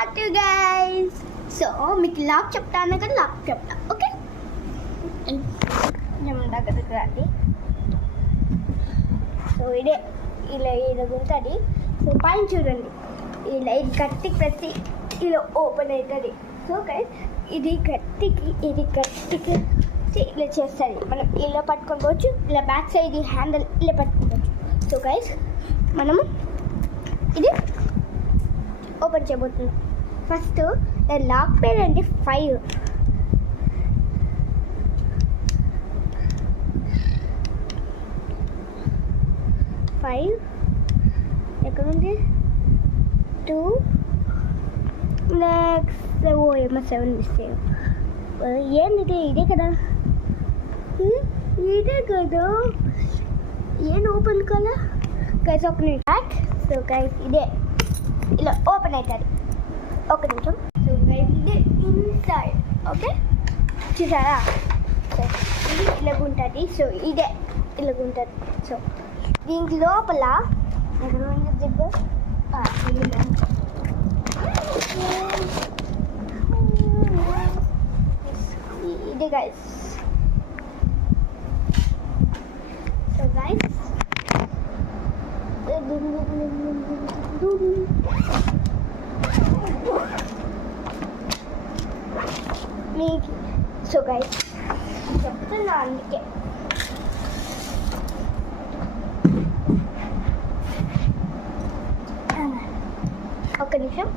పార్ట్ 2 guys. So మీకు లాక్ చెప్తాను కదా, లాక్ చెప్తా. ఓకే, నేను దగ్గరకు రండి. సో ఇదే ఇలా ఉంటుంది. సో పైన చూడండి, ఇలా ఇది గట్టికి ప్రతి ఇలా ఓపెన్ అవుతుంది. సో గైస్ ఇది గట్టికి ఇలా చేస్తుంది. మనం ఇలా పట్టుకోవచ్చు, ఇలా బ్యాక్ సైడ్ హ్యాండిల్ ఇలా పట్టుకోవచ్చు. సో గైస్ మనము ఇది ఓపెన్ చేయబోతున్నాం. ఫస్ట్ లాక్ పేరు అంటే 5. ఎక్కడుంది? 2 నెక్స్ట్ ఏమో 7 ఇస్తే ఏంది? ఇదే కదా, ఇదే కదా. ఏం ఓపెన్ కదా గైస్, ఒక నిమిషం. సో గైస్ ఇదే ఇలా ఓపెన్ అవుతుంది. ఒక నిమిషం. సో గైస్ ఇదే ఇన్సైడ్. ఓకే, చూసారా? సో ఇది ఇలాగుంటుంది. సో ఇదే ఇలాగుంటుంది. సో దీనికి లోపల ఎక్కడ ఉంది జిప్? ఇది గైస్. సో గైస్ మీకు సో గైస్ చెప్తున్నా అందుకే. ఒక నిమిషం.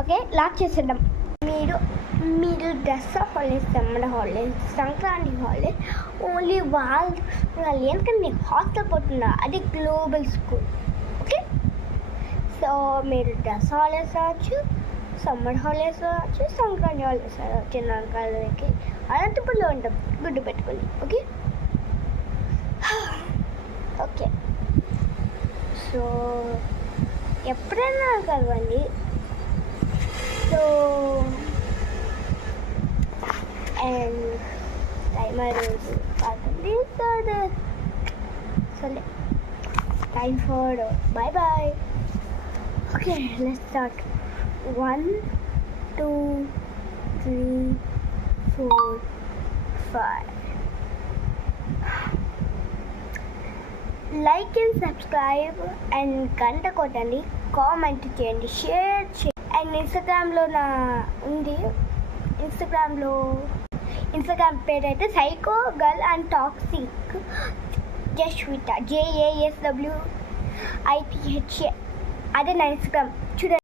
ఓకే, లాక్ చేసేద్దాం. మీరు Dasara holidays, summer holidays, Sankranti holidays only వాళ్ళు ఎందుకంటే హాస్టల్ పోతున్నా, అది గ్లోబల్ స్కూల్. ఓకే, సో మీరు దసరా హాలిడేస్ రావచ్చు, సమ్మర్ హాలిడేస్ రావచ్చు, సంక్రాంతి హాలిడేస్ రావచ్చు. చిన్నకాలకి అనంతపురంలో ఉంటాం, గుడ్డు పెట్టుకొని. ఓకే ఓకే, సో ఎప్పుడైనా కలవండి. సో అండ్ టైమర్ కాదండి, సరే time for bye bye. Okay, let's start. 1 2 3 4 5. Like and subscribe and గంట కొట్టండి, కామెంట్ చేయండి, షేర్ చేయండి. అండ్ ఇన్స్టాగ్రామ్లో నా ఉంది. ఇన్స్టాగ్రామ్ పేరు అయితే psycho girl and toxic Jasvitha, JASWITHA. అదే నా ఇన్స్టాగ్రామ్. చూడండి.